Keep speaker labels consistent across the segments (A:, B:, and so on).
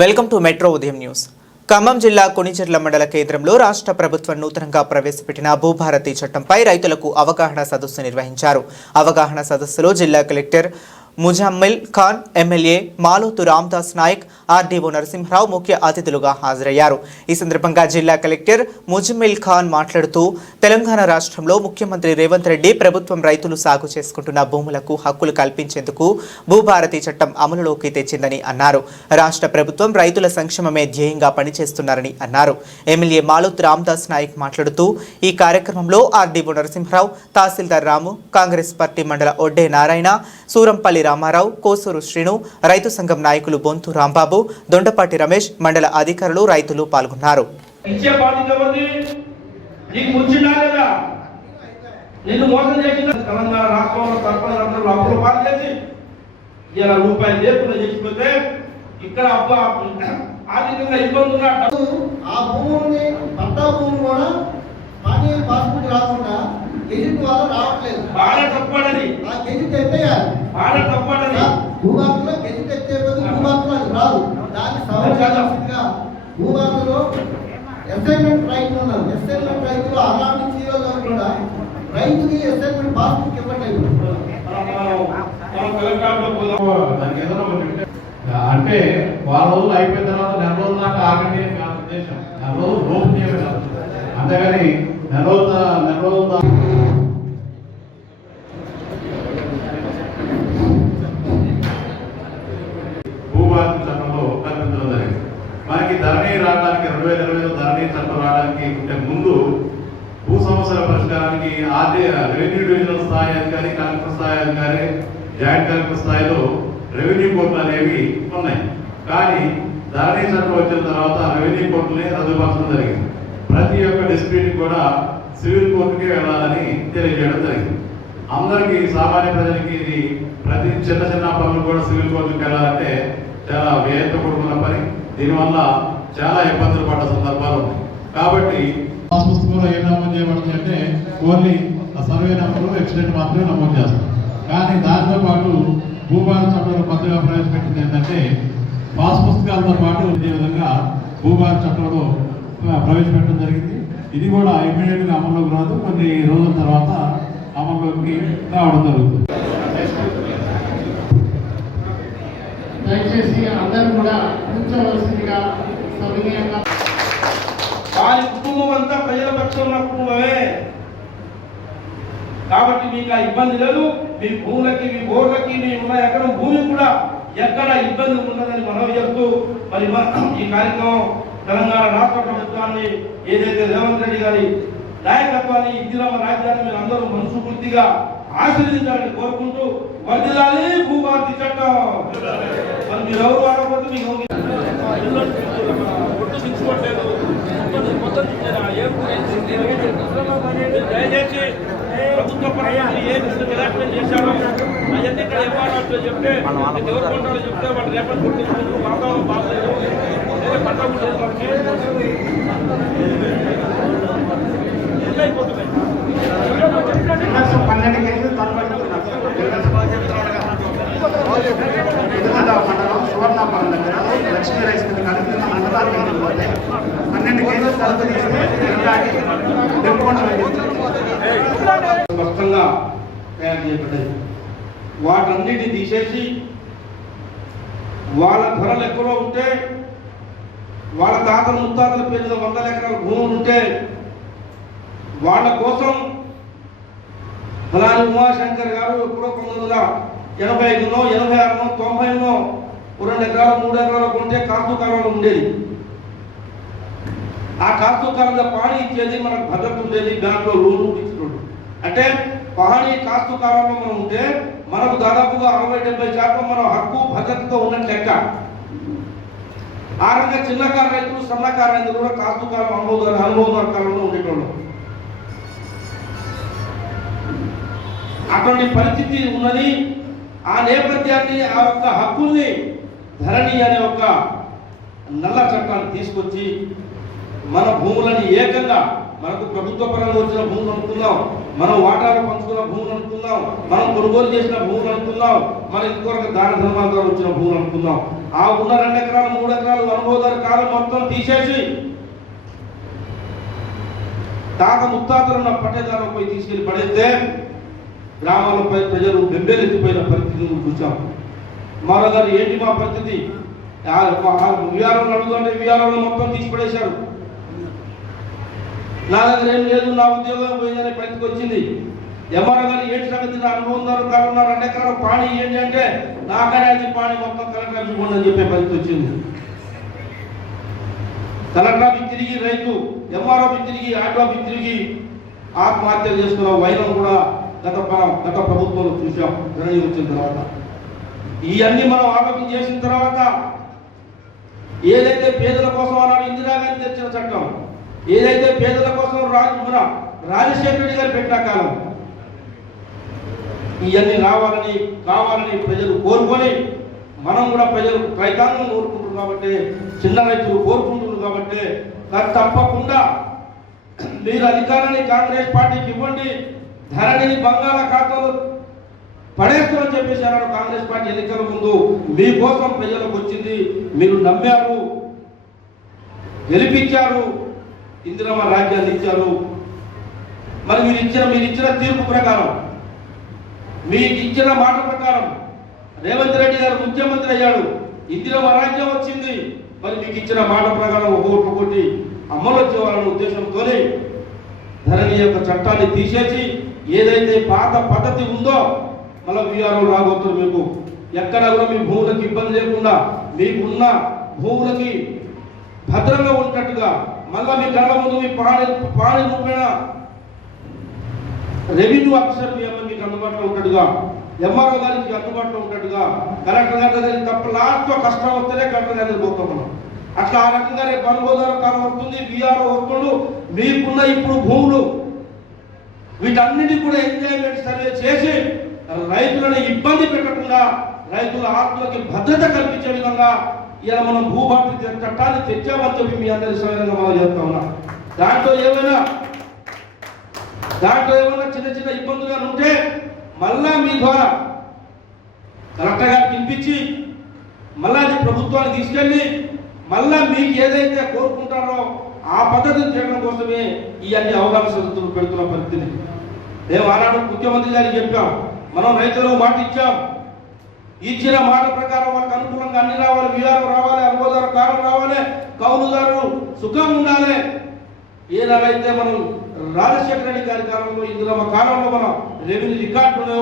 A: Welcome to metro ఉదయం news. Khammam జిల్లా కొనిచెర్ల మండల కేంద్రంలో రాష్ట్ర ప్రభుత్వం నూతనంగా ప్రవేశపెట్టిన భూభారతి చట్టంపై రైతులకు అవగాహన సదస్సు నిర్వహించారు. అవగాహన సదస్సులో జిల్లా collector Muzammil Khan MLA Maloth Ramdas Naik RDO Narasimharao ముఖ్య అతిథులుగా హాజరయ్యారు. ఈ సందర్భంగా జిల్లా కలెక్టర్ ముజమ్మిల్ ఖాన్ మాట్లాడుతూ తెలంగాణ రాష్ట్రంలో ముఖ్యమంత్రి రేవంత్ రెడ్డి ప్రభుత్వం రైతులు సాగు చేసుకుంటున్న భూములకు హక్కులు కల్పించేందుకు భూభారతి చట్టం అమలులోకి తెచ్చిందని అన్నారు. రాష్ట్ర ప్రభుత్వం రైతుల సంక్షేమమే ధ్యేయంగా పనిచేస్తున్నారని అన్నారు. ఎమ్మెల్యే మాలోత్ రామ్దాస్ నాయక్ మాట్లాడుతూ ఈ కార్యక్రమంలో ఆర్డీఓ నరసింహరావు తహసీల్దార్ రాము కాంగ్రెస్ పార్టీ మండల ఒడ్డే నారాయణ సూరంపల్లి రామారావు కోసూరు శ్రీను రైతు సంఘం నాయకులు బొంతు రాంబాబు దొండపాటి రమేష్ మండల అధికారులు రైతులు పాల్గొన్నారు.
B: ఇచ్చే బాధ్యత ఎవరిది? నీకు ముంచిందా లేదా నిన్ను మోసం చేసిన తెలంగాణ రాష్ట్రంలో సర్పంచ్ అందరూ అప్పులు పాలు చేసి ఇలా రూపాయలు లేకుండా చేసిపోతే ఇక్కడ అబ్బా ఆర్థికంగా ఇబ్బంది ఉన్నట్టు.
C: ఆ భూముల్ని పట్టా భూములు కూడా పని పాస్బుక్ రాకుండా గెజిట్ వల్ల రావట్లేదు.
B: బాగా తప్పడని
C: ఆ గెజిట్ ఎత్తేయాలి.
B: బాగా తప్పడని
C: భూభారతిలో గెజిట్ ఎత్తే బదులు భూభారతిలో అది రాదు. దాన్ని సవరించాల్సిందిగా భూభారతిలో అసైన్మెంట్ రైతులు ఉన్నారు. అసైన్మెంట్ రైతులు అలాంటి వరకు కూడా రైతుకి అసైన్మెంట్ పాస్బుక్ ఇవ్వట్లేదు.
D: ఏదైనా ఒకటి ఉంటే- అంటే వారం రోజులు అయిపోయిన తర్వాత నెల రోజుల దాకా ఆగండి అని నా ఉద్దేశం. నెల రోజులు లోపు కాదు అంతేగాని నెల రోజుల భూభాగం చట్టంలో కల్పించడం జరిగింది మనకి ధరణి రావడానికి రెండు వేల ఇరవై ధరణి చట్టం రావడానికి అంటే ముందు భూ సమస్యల పరిష్కారానికి ఆర్డీ రెవెన్యూ డివిజనల్ స్థాయి అధికారి కలెక్టర్ స్థాయి అధికారి జాయింట్ కలెక్టర్ స్థాయిలో రెవెన్యూ కోర్టులు అనేవి ఉన్నాయి. కానీ ధరణి చట్టం వచ్చిన తర్వాత రెవెన్యూ కోర్టుని రద్దుపరచడం జరిగింది. ప్రతి ఒక్క డిస్ప్యూట్ కూడా సివిల్ కోర్టుకే వెళ్ళాలని తెలియజేయడం జరిగింది. అందరికీ సామాన్య ప్రజలకి ఇది ప్రతి చిన్న చిన్న పనులు కూడా సివిల్ కోర్టుకి వెళ్ళాలంటే చాలా వ్యయంతో కూడుకున్న పని. దీనివల్ల చాలా ఇబ్బందులు పడ్డ సందర్భాలు ఉన్నాయి. కాబట్టి పాస్ పుస్తకంలో ఏం నమోదు చేయబడుతుంది అంటే ఓన్లీ ఆ సర్వే నెంబరు ఎక్సిడెంట్ మాత్రమే నమోదు చేస్తాం కానీ దాంతో పాటు భూభారత చట్టంలో కొత్తగా ప్రవేశపెట్టింది ఏంటంటే పాస్ పుస్తకాలతో పాటు ఇదే విధంగా భూభారత చట్టంలో ప్రవేశపెట్టడం జరిగింది. ఇది కూడా ఇమీడియట్గా అమల్లోకి రాదు. కొన్ని రోజుల తర్వాత అమల్లోకి రావడం జరుగుతుంది.
E: దయచేసి అందరూ కూడా కూర్చోవలసిందిగా సవినయంగా
B: వారి కుటుంబం అంతా ప్రజల పక్షం ఉన్న కుటుంబమే. కాబట్టి మీకు ఆ ఇబ్బంది లేదు. మీ భూములకి మీ బోర్లకి మీ ఉన్న ఎకరం భూమి కూడా ఎక్కడ ఇబ్బంది ఉండదని మనవి చేస్తూ మరి ఈ కార్యక్రమం తెలంగాణ రాష్ట్ర ప్రభుత్వాన్ని ఏదైతే రేవంత్ రెడ్డి గారి నాయకత్వాన్ని ఇందిరామ రాజ్యాన్ని మీరు అందరూ మనస్ఫూర్తిగా ఆశీర్వదించాలని కోరుకుంటూ వర్దిలాలి భూభారతి చట్టం. మరి మీరు ఎవరు ఆడకపోతే మీకు దయచేసి ప్రభుత్వ పరంగా ఏ నిరాశనం చేశారో అవన్నీ ఇక్కడ ఇవ్వాలంటే చెప్తే దేవరకొండలో చెప్తే వాళ్ళు రేపటి గుర్తించుకుంటూ వాతావరణం బాగలేదు
F: పన్నెండు కేసులు మండలం సువర్ణాపురం దగ్గర లక్ష్మీ రైస్ కలిపి పన్నెండు
B: స్పష్టంగా తయారు చేయబడ్డాయి. వాటన్నిటిని తీసేసి వాళ్ళ ధరలు ఎక్కువ ఉంటే వాళ్ళ తాతల ముత్తాతల పేరు మీద వందల ఎకరాల భూములు ఉంటే వాళ్ళ కోసం ఫలాని ఉమాశంకర్ గారు ఎప్పుడో పంతొమ్మిది వందల ఎనభై ఐదులో ఎనభై ఆరులో తొంభైలో రెండు ఎకరాలు మూడు ఎకరాలు కొంటే కాస్తు కాలంలో ఉండేది. ఆ కాస్తు కాలంలో పాణి ఇచ్చేది మనకు భద్రత ఉండేది బ్యాంకులో లోన్ ఇచ్చినట్టు అంటే పాణి కాస్తు కాలంలో మనం ఉంటే మనకు దాదాపుగా అరవై డెబ్బై శాతం మన హక్కు భద్రతతో ఉన్నట్టు లెక్క. ఆ రంగా చిన్నకారు రైతులు సన్నకారు రైతులు కూడా కాస్తు కాలం అనుభవం అనుభవం కాలంలో ఉండేటోళ్ళు. అటువంటి పరిస్థితి ఉన్నది. ఆ నేపథ్యాన్ని ఆ యొక్క హక్కుల్ని ధరణి అనే ఒక నల్ల చట్టాన్ని తీసుకొచ్చి మన భూములని ఏకంగా మనకు ప్రభుత్వ పరంగా వచ్చిన భూములు అనుకుందాం మనం వాటాలు పంచుకున్న భూములు అనుకుందాం మనం కొనుగోలు చేసిన భూములు అనుకుందాం మన ఇంకొక దాన ధర్మాల ద్వారా వచ్చిన భూములు అనుకుందాం. ఆ ఉన్న రెండు ఎకరాలు మూడు ఎకరాలు అనుభవదారు కాలం మొత్తం తీసేసి తాత ముత్తాతలు ఉన్న పట్టేదారులు పోయి తీసుకెళ్ళి పడేస్తే గ్రామాలపై ప్రజలు బెంబేలెత్తిపోయిన పరిస్థితిని చూసాం. మరోగారు ఏంటి మా పరిస్థితి? విఆర్ఓ అడుగుతుంటే విఆర్ఓ మొత్తం తీసి పడేశారు. నా దగ్గర ఏం లేదు నా ఉద్యోగం పోయిందనే పరిస్థితి వచ్చింది. ఎంఆర్ఓ గారు ఏంటి సంగతి నా అనుభవం ఉన్నారు కాకుండా రెండు ఎకరాల పాణి ఏంటి అంటే నాకనే పాణి మొత్తం కలెక్టర్ ఆఫీస్ అని చెప్పే పరిస్థితి వచ్చింది. కలెక్టర్ ఆఫీస్ తిరిగి రైతు ఎంఆర్ఓ తిరిగి ఆటో తిరిగి ఆత్మహత్య చేసుకున్న వైరం కూడా గత గత ప్రభుత్వంలో చూసాం జరగి వచ్చిన తర్వాత. ఇవన్నీ మనం ఆరోపణ చేసిన తర్వాత ఏదైతే పేదల కోసం అన్నాడు ఇందిరాగాంధీ తెచ్చిన చట్టం ఏదైతే పేదల కోసం రాజు మన రాజశేఖర రెడ్డి గారు పెట్టిన కాలం ఇవన్నీ రావాలని కావాలని ప్రజలు కోరుకొని మనం కూడా ప్రజలు రైతాంగం కోరుకుంటున్నారు కాబట్టి చిన్న రైతులు కోరుకుంటున్నారు కాబట్టి నాకు తప్పకుండా మీరు అధికారాన్ని కాంగ్రెస్ పార్టీకి ఇవ్వండి ధరణిని బంగాళాఖాతంలో పడేస్తామని చెప్పేసి అన్నాడు కాంగ్రెస్ పార్టీ ఎన్నికల ముందు. మీకోసం ప్రజలకు వచ్చింది మీరు నమ్మారు గెలిపించారు ఇందిరమ్మ రాజ్యాన్ని ఇచ్చారు. మరి మీరు ఇచ్చిన మీరు ఇచ్చిన తీర్పు ప్రకారం మీకు ఇచ్చిన మాట ప్రకారం రేవంత్ రెడ్డి గారు ముఖ్యమంత్రి అయ్యాడు. ఇందిరమ్మ రాజ్యం వచ్చింది. మరి మీకు ఇచ్చిన మాట ప్రకారం ఒక్కొక్కటి కొట్టి అమలు చేయాలనే ఉద్దేశంతోనే ధరణి యొక్క చట్టాన్ని తీసేసి ఏదైతే పాత పద్ధతి ఉందో మళ్ళీ వీఆర్ఓ రాబోతుంది మీకు ఎక్కడ కూడా మీ భూములకు ఇబ్బంది లేకుండా మీకున్న భూములకి భద్రంగా ఉన్నట్టుగా మళ్ళా మీ కళ్ళ ముందు మీ పాడి పాడి రూపేణ రెవెన్యూ ఆఫీసర్ మీ అమ్మ అందుబాటులో ఉన్నట్టుగా ఎంఆర్ఓ గారికి అందుబాటులో ఉన్నట్టుగా కలెక్టర్ గారి దగ్గర తప్ప లాస్ట్ కష్టం వస్తేనే కలెక్టర్ గారి పోతాం మనం. అట్లా ఆ రకంగా రేపు అనుభవదారు కాలం వస్తుంది బీఆర్ఓ వస్తుడు మీకున్న ఇప్పుడు భూములు. వీటన్నిటి కూడా ఎంజాయ్మెంట్ సర్వే చేసి రైతులను ఇబ్బంది పెట్టకుండా రైతుల ఆత్మకి భద్రత కల్పించే విధంగా ఇలా మనం భూభారతి చట్టాన్ని తెచ్చామని చెప్పి మీ అందరి సమయంగా మనం చేస్తా ఉన్నా. దాంట్లో ఏమైనా దాంట్లో ఏమైనా చిన్న చిన్న ఇబ్బందులు ఉంటే మళ్ళా మీ ద్వారా కలెక్టర్ గారు పిలిపించి మళ్ళా అది ప్రభుత్వాన్ని తీసుకెళ్ళి మళ్ళా మీకు ఏదైతే కోరుకుంటారో ఆ పద్ధతిని చేయడం కోసమే ఈ అన్ని అవగాహన సదస్సులు పెడుతున్న పరిస్థితి. మేము ఆనాడు ముఖ్యమంత్రి గారికి చెప్పాం మనం రైతులకు మాట ఇచ్చాం. ఇచ్చిన మాట ప్రకారం వాళ్ళకి అనుకూలంగా అన్ని రావాలి వీఆర్ రావాలి అనుభవదారు కారం రావాలి కౌలుదారు సుఖం ఉండాలి. ఏనాడైతే మనం రాజశేఖర రెడ్డి గారి కాలంలో ఇందులో కాలంలో మనం రెవెన్యూ రికార్డు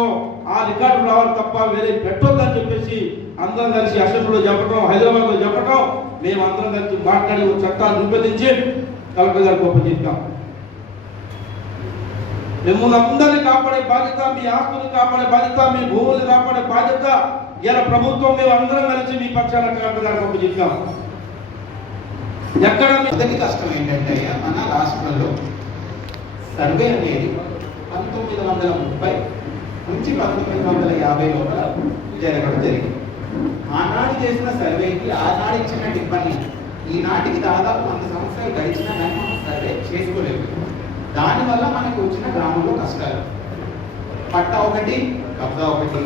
B: ఆ రికార్డు రావాలి తప్ప వేరే పెట్టొద్దని చెప్పేసి అందరం కలిసి అసెంబ్లీలో చెప్పడం హైదరాబాద్లో చెప్పడం మేము అందరం కలిసి మాట్లాడి ఒక చట్టాన్ని రూపొందించి కలెక్టర్ గారికి ఓపెన్ చెప్పాం మిమ్మల్ని అందరినీ కాపాడే బాధ్యత మీ ఆస్తుని కాపాడే బాధ్యత మీ భూముల్ని కాపాడే బాధ్యత ఇలా ప్రభుత్వం మేము అందరం కలిసి మీ పక్షాన కలెక్టర్ గారికి ఎక్కడ మీ-
G: మొదటి కష్టం ఏంటంటే మన రాష్ట్రంలో సర్వే అనేది పంతొమ్మిది వందల ముప్పై నుంచి పంతొమ్మిది వందల యాభై లోపల జరగడం జరిగింది. ఆనాడు చేసిన సర్వేకి ఆనాడు ఇచ్చిన టిప్పని ఈనాటికి దాదాపు వంద సంవత్సరాలు గడిచినా కానీ మనం సర్వే చేసుకోలేదు దానివల్ల మనకు వచ్చిన గ్రామంలో కష్టాలు. పట్టా ఒకటి కబ్జా ఒకటి.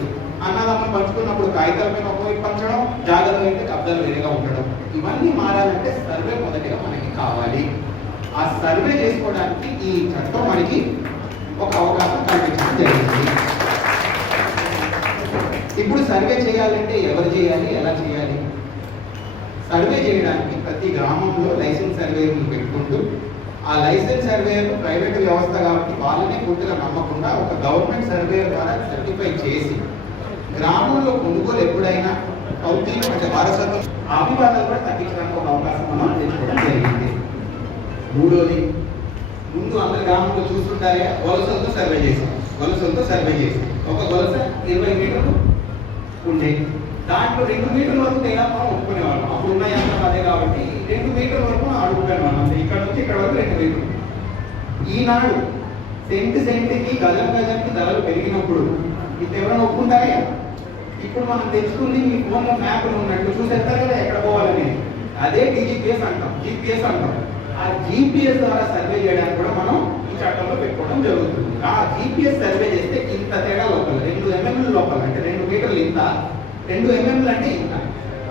G: అన్నదమ్ములు పంచుకున్నప్పుడు కాగితాల మీద ఒకవైపు పంచడం జాగ్రత్త అయితే కబ్జాలు వేరేగా ఉండడం. ఇవన్నీ మారాలంటే సర్వే మొదటిగా మనకి కావాలి. ఆ సర్వే చేసుకోవడానికి ఈ చట్టం మనకి ఒక అవకాశం కల్పించడం జరిగింది. ఇప్పుడు సర్వే చేయాలంటే ఎవరు చేయాలి ఎలా చేయాలి? సర్వే చేయడానికి ప్రతి గ్రామంలో లైసెన్స్ సర్వేలు పెట్టుకుంటూ ఆ లైసెన్స్ సర్వేలు ప్రైవేట్ వ్యవస్థ కాబట్టి వాళ్ళని పూర్తిగా నమ్మకుండా ఒక గవర్నమెంట్ సర్వే ద్వారా సర్టిఫై చేసి గ్రామంలో కొనుగోలు ఎప్పుడైనా అవుతుంది వారసత్వం అభివాదాలు కూడా తగ్గించడానికి ఒక అవకాశం మనం తెచ్చుకోవడం జరిగింది. మూడోది ముందు అందరి గ్రామంలో చూస్తుంటారే వలసలతో సర్వే చేసాం వలసలతో సర్వే చేసాం ఒక వలస ఇరవై మీటర్లు ఉండే. దాంట్లో రెండు మీటర్ల వరకు తేడా మనం ఒప్పుకునేవాళ్ళం. అప్పుడు ఉన్న యంత్రం అదే కాబట్టి రెండు మీటర్ల వరకు మనం ఇక్కడ నుంచి ఇక్కడ వరకు రెండు మీటర్లు. ఈనాడు సెంటు సెంటుకి గజం గజంకి ధరలు పెరిగినప్పుడు ఇది ఎవరైనా ఒప్పుకుంటారే? ఇప్పుడు మనం తెచ్చుకుంది మీ ఫోన్లో మ్యాప్లు ఉన్నట్టు చూసేస్తారు కదా ఎక్కడ పోవాలని అదే టీజీపీఎస్ అంటాం జీపీఎస్ అంటాం. ఆ జీపీఎస్ ద్వారా సర్వే చేయడానికి కూడా మనం ఈ చట్టంలో పెట్టుకోవడం జరుగుతుంది. ఆ జీపీఎస్ సర్వే చేస్తే ఇంత తేడా లోపల రెండు ఎంఎంఎల్ లోపల అంటే రెండు మీటర్లు ఇంత రెండు ఎంఎంఎల్ అంటే ఇంత.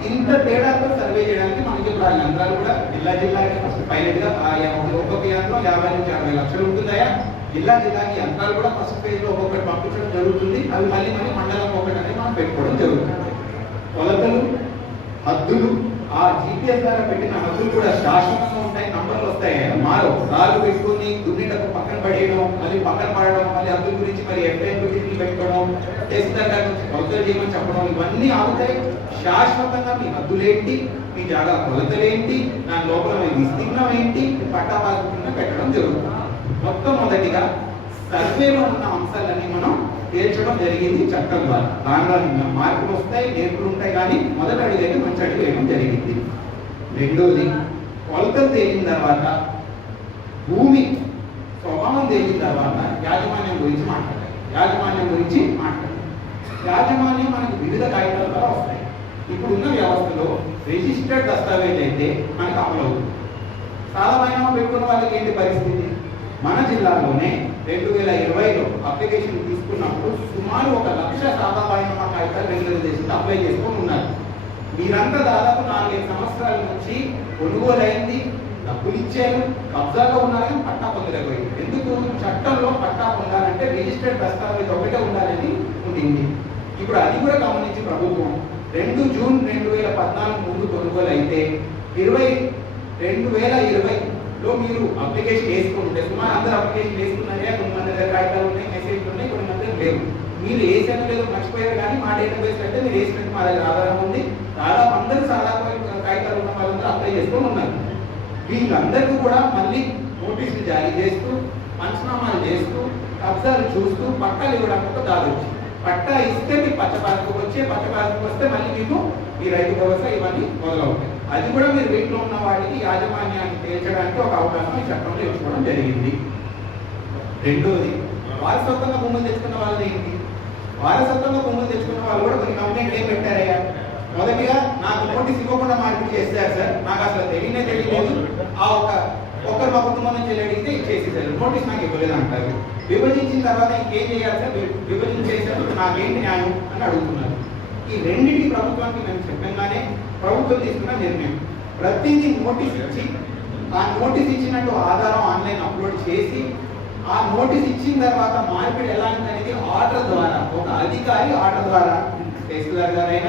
G: ఇంత తేడాతో సర్వే చేయడానికి మనకి ఇప్పుడు ఆ యంత్రాలు కూడా జిల్లా జిల్లాకి ఫస్ట్ పైలట్గా ఆ ఒక్కొక్క యంత్రం యాభై నుంచి అరవై లక్షలు ఉంటుందా జిల్లా జిల్లాకి యంత్రాలు కూడా ఫస్ట్ ఫేజ్లో ఒక్కొక్కటి పంపించడం జరుగుతుంది. అవి మళ్ళీ మళ్ళీ మండలం ఒకటి అనేది మనం పెట్టుకోవడం జరుగుతుంది. కొలతలు హద్దులు ఆ జీపీఎస్ ద్వారా పెట్టిన హక్కులు కూడా శాశ్వతంగా ఉంటాయి నంబర్లు వస్తాయి. మారు రాళ్ళు పెట్టుకుని దున్నిటకు పక్కన పడేయడం మళ్ళీ పక్కన పడడం మళ్ళీ హద్దుల గురించి మరి ఎఫ్ఐఆర్ గురించి పెట్టుకోవడం టెస్ట్ దగ్గర నుంచి కొలతలు చేయమని చెప్పడం ఇవన్నీ ఆగుతాయి. శాశ్వతంగా మీ హద్దులేంటి? మీ జాగా కొలతలేంటి? దాని లోపల మీ విస్తీర్ణం ఏంటి? పట్టా పెట్టడం జరుగుతుంది. మొత్తం మొదటిగా సర్వేలో ఉన్న అంశాలన్నీ మనం తేల్చడం జరిగింది చట్టం ద్వారా దానిలో మార్పులు వస్తాయి నేర్పులు ఉంటాయి కానీ మొదటి అడిగైతే మంచి అడుగు వేయడం జరిగింది. రెండోది కొలతలు తేలిన తర్వాత భూమి స్వభావం తేలిన తర్వాత యాజమాన్యం గురించి మాట్లాడాలి. యాజమాన్యం గురించి మాట్లాడాలి. యాజమాన్యం మనకు వివిధ కాగితాల ద్వారా వస్తాయి. ఇప్పుడున్న వ్యవస్థలో రిజిస్టర్డ్ దస్తావేజ్ అయితే మనకు అమలవుతుంది అవుతుంది. పెట్టుకున్న వాళ్ళకి ఏంటి పరిస్థితి? మన జిల్లాలోనే రెండు వేల ఇరవైలో అప్లికేషన్ తీసుకున్నప్పుడు సుమారు ఒక లక్ష సాధారణ కాగితాలు రెగ్యులరైజేషన్ అప్లై చేసుకొని ఉన్నారు. మీరంతా దాదాపు నాలుగైదు సంవత్సరాల నుంచి కొనుగోలు అయింది డబ్బులు ఇచ్చారు కబ్జాలో ఉన్నారని పట్టా పొందలేకపోయింది ఎందుకు? చట్టంలో పట్టా పొందాలంటే రిజిస్టర్డ్ దస్తావేజ్ ఒకటే ఉండాలని ఉండింది. ఇప్పుడు అది కూడా గమనించి ప్రభుత్వం రెండు జూన్ రెండు వేల పద్నాలుగు ముందు కొనుగోలు అయితే ఇరవై రెండు వేల ఇరవై లో మీరు అప్లికేషన్ వేసుకుంటే సుమారు అందరూ అప్లికేషన్ వేసుకున్నారే కొంతమంది దగ్గర కాగితాలు ఉన్నాయి మెసేజ్లు ఉన్నాయి కొన్ని మంది లేవు. మీరు వేసాను లేదో మర్చిపోయారు కానీ మా డేటాబేస్ అంటే మీరు వేసినట్టు మా దగ్గర ఆధారం ఉంది. దాదాపు అందరూ సాధారణ కాగితాలు ఉన్న వాళ్ళందరూ అప్లై చేసుకొని ఉన్నారు. వీళ్ళందరికీ కూడా మళ్ళీ నోటీసులు జారీ చేస్తూ పంచనామాలు చేస్తూ కబ్జాలు చూస్తూ పట్టాలు ఇవ్వడానికి ఒక దారి వచ్చింది. పట్టా ఇస్తే భారత్కి వచ్చి పచ్చ భారత్కి వస్తే మళ్ళీ మీకు ఈ రైతు భరోసా ఇవన్నీ మొదలవుతాయి. అది కూడా మీరు వీటిలో ఉన్న వాడికి యాజమాన్యాన్ని తేల్చడానికి ఒక అవకాశం ఈ చట్టంలో ఇచ్చుకోవడం జరిగింది. రెండోది వారసత్వంగా భూములు తెచ్చుకున్న వాళ్ళు ఏంటి? వారసత్వంగా భూములు తెచ్చుకున్న వాళ్ళు కూడా కొన్ని కంప్లైంట్ ఏం పెట్టారయ్యా? మొదటిగా నాకు నోటీస్ ఇవ్వకుండా మార్పిడి చేస్తారు సార్. నాకు అసలు తెలియనే తెలియలేదు. ఆ ఒక ఒక్కరు మా కుటుంబం నుంచి అడిగితే ఇచ్చేసేసారు. నోటీస్ నాకు ఇవ్వలేదు అంటారు. విభజించిన తర్వాత ఇంకేం చేయాలి సార్? విభజించేసారు నాకేంటి న్యాయం అని అడుగుతున్నారు. ఈ రెండింటి ప్రభుత్వానికి మేము చెప్పంగానే ప్రభుత్వం తీసుకున్న నిర్ణయం. ప్రతిదీ నోటీస్ ఇచ్చి ఆ నోటీస్ ఇచ్చినట్టు ఆధారం ఆన్లైన్ అప్లోడ్ చేసి ఆ నోటీస్ ఇచ్చిన తర్వాత మార్పిడి ఎలాంటిది అనేది ఆర్డర్ ద్వారా ఒక అధికారి ఆర్డర్ ద్వారా తహసీల్దార్ గారైనా